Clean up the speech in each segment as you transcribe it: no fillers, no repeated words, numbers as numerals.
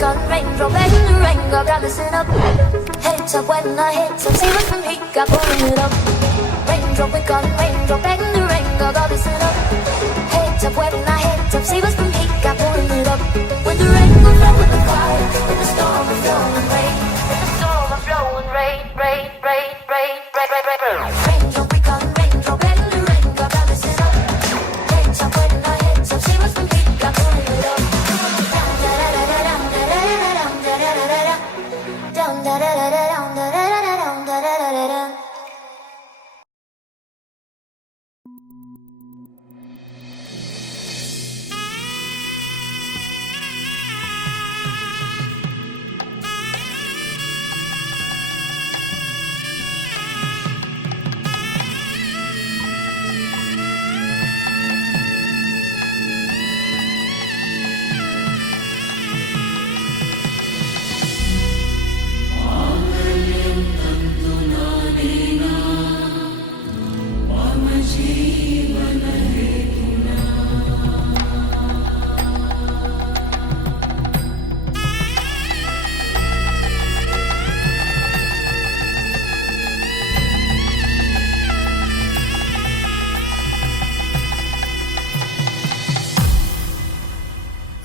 gun, raindrop in the rain, got listen up. Heads up when I hit some seals from heat, got pulling it up. Raindrop we gun, raindrop in the rain, got listen up. Heads up when I hit some seals from heat, got pulling it up. When the rain will flow with the fire, in the storm of flowing rain, in the storm of flowing rain, rain, rain, rain, rain, rain, rain, rain. Raindrop we gun, raindrop in the rain, got listen up. Heads up when I hit some seals from heat, got pulling it up.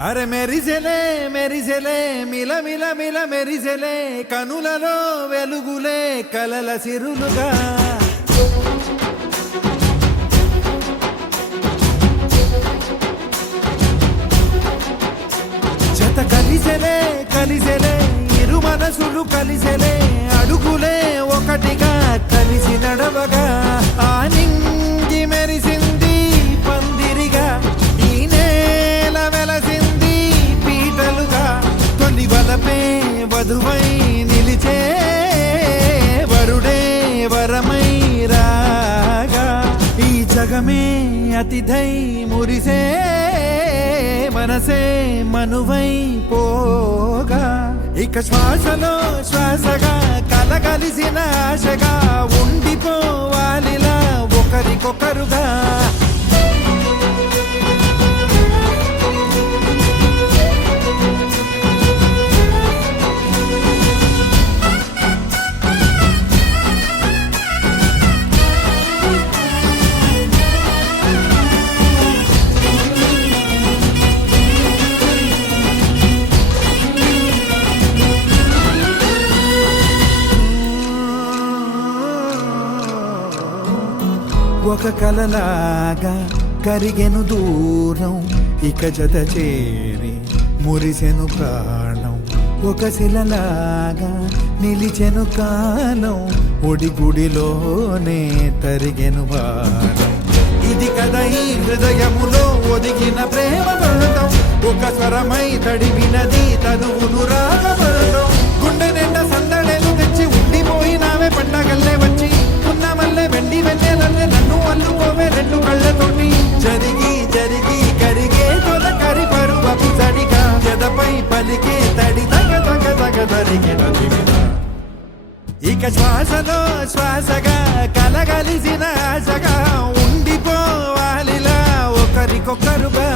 అరే మెరిసెలే మెరిసెలే మిల మిల మిల మెరిసెలే కనులలో వెలుగులే కలల సిరులుగా జత కలిసెలే కలిసెలే ఇరు మనసులు కలిసెలే అడుగులే ఒకటిగా కలిసి నడవగా ఆ నింగి మెరిసింది పందిరిగా ఈ నేల వెలసింది పీటలుగా తొలి వలపే వధువై నిలిచే వరుడే వరమై రాగా ఈ జగమే అతిథై మురిసే మనసే మనువై పోగా ఇక శ్వాసలో శ్వాసగా కలగలిసిన ఆశగా ఉండిపోవాలిలా ఒకరికొకరుగా ఒక కలలాగా కరిగెను దూరం ఇక జత చేరి మురిసెను ప్రాణం ఒక శిలలాగా నిలిచెను కాలం ఒడిగుడిలోనే తరిగెను వారం ఇది కదా ఈ హృదయములో ఒదిగిన ప్రేమ బంధం ఒక స్వరమై తడివినది తనువును రాగబంధం గుండె నిండా సందడేలు తెచ్చి ఉండిపోయినావే పండగల్లే వచ్చి ఉన్న మల్లె వెండి వెన్నెలల్లే నన్ను అల్లుకోవే రెండు కళ్ళతోటి జరిగి జరిగి కరిగే తొల కరి పరువపు తడిగా జదపై పలికే తడి తగ తగ తగ తరిగిన ఇక శ్వాసలో శ్వాసగా కలగలిసిన ఆశగా ఉండిపోవాలిలా ఒకరికొకరుగా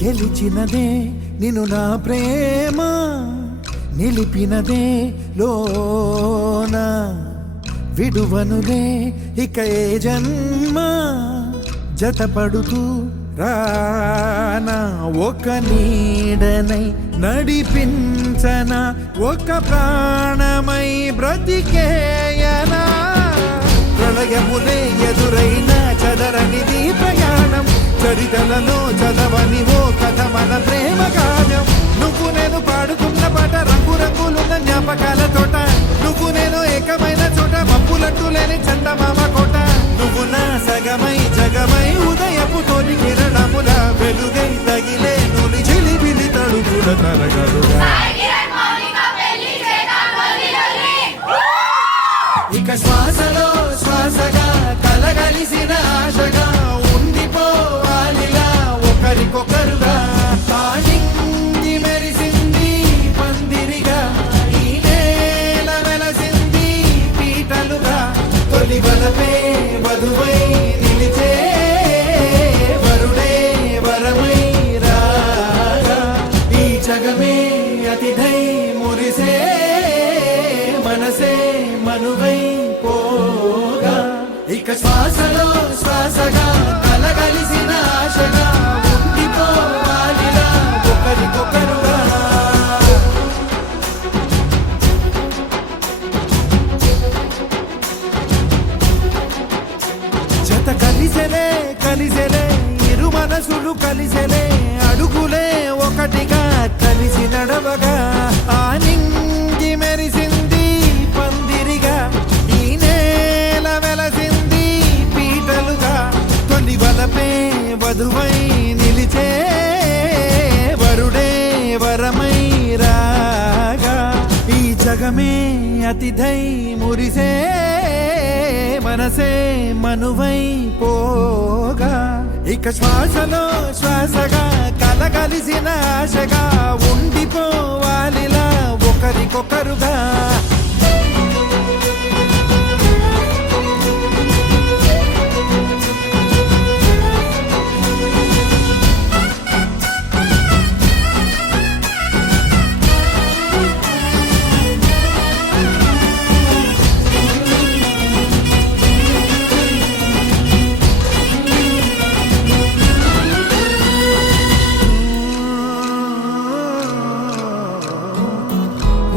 గెలిచినదే నిన్ను నా ప్రేమ నిలిపినదే లోన విడువనులే ఇక ఏ జన్మ జతపడుతూ రానా ఒక నీడనై నడిపించనా ఒక ప్రాణమై బ్రతికేయనా ప్రళయములే ఎదురైన చదరనిది ప్రయాణం చరితలలో చదవని ఓ కథ మన ప్రేమ కావ్యం నువ్వు నేను పాడుతున్న పాట రంగు రంగులున్న జ్ఞాపకాల తోట నువ్వు నేను ఏకమైన చోట మబ్బులట్టు లేని చందమామ కోట నువ్వు నా సగమై జగమై ఉదయపు తోటి కిరణముల వెలుగై తగిలే నులి చిలిబిలి తడుపుల తరగలుగా మనసులు కలిసెలే అడుగులే ఒకటిగా కలిసి నడవగా ఆ నింగి మెరిసింది పందిరిగా ఈ నేల వెలసింది పీటలుగా తొలి వలపే వధువై నిలిచే వరుడే వరమై రాగా ఈ జగమే అతిథై మురిసే మనసే మనువై పోగా ఇక శ్వాసలో శ్వాసగా కలగలిసిన ఆశగా ఉండిపోవాలిలా ఒకరికొకరుగా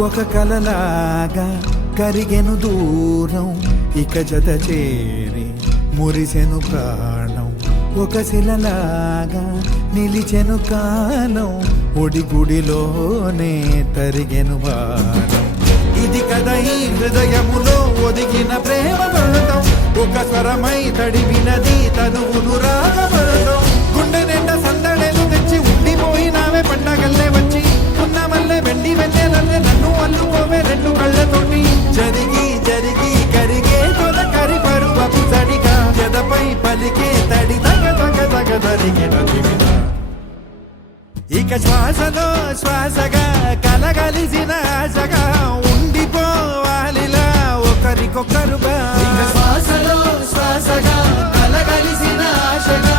ఒక కలలాగా కరిగెను దూరం ఇక జత చేరి మురిసెను ప్రాణం ఒక శిలలాగా నిలిచెను కాలం ఒడిగుడిలోనే తరిగెను బాణం ఇది కదా ఈ హృదయములో ఒదిగిన ప్రేమ పడతాం ఒక స్వరమై తడివినది తనువును రాగపడతాం గుండె నిండా సందడేలు తెచ్చి ఉండిపోయినావే పండగల్లే వచ్చి ఉన్నమల్లే వెండి వెన్నెలల్లే నన్ను అల్లుకోవే రెండు కళ్ళతోటి జరిగి జరిగి కరిగే తొల కరి పరువపు తడిగా జదపై పలికే తడి తగ తగ తగ తరిగిన దివిన ఇక శ్వాసలో శ్వాసగా కలగలిసిన ఆశగా ఉండిపోవాలిలా ఒకరికొకరుగా ఇక శ్వాసలో శ్వాసగా కలగలిసిన ఆశగా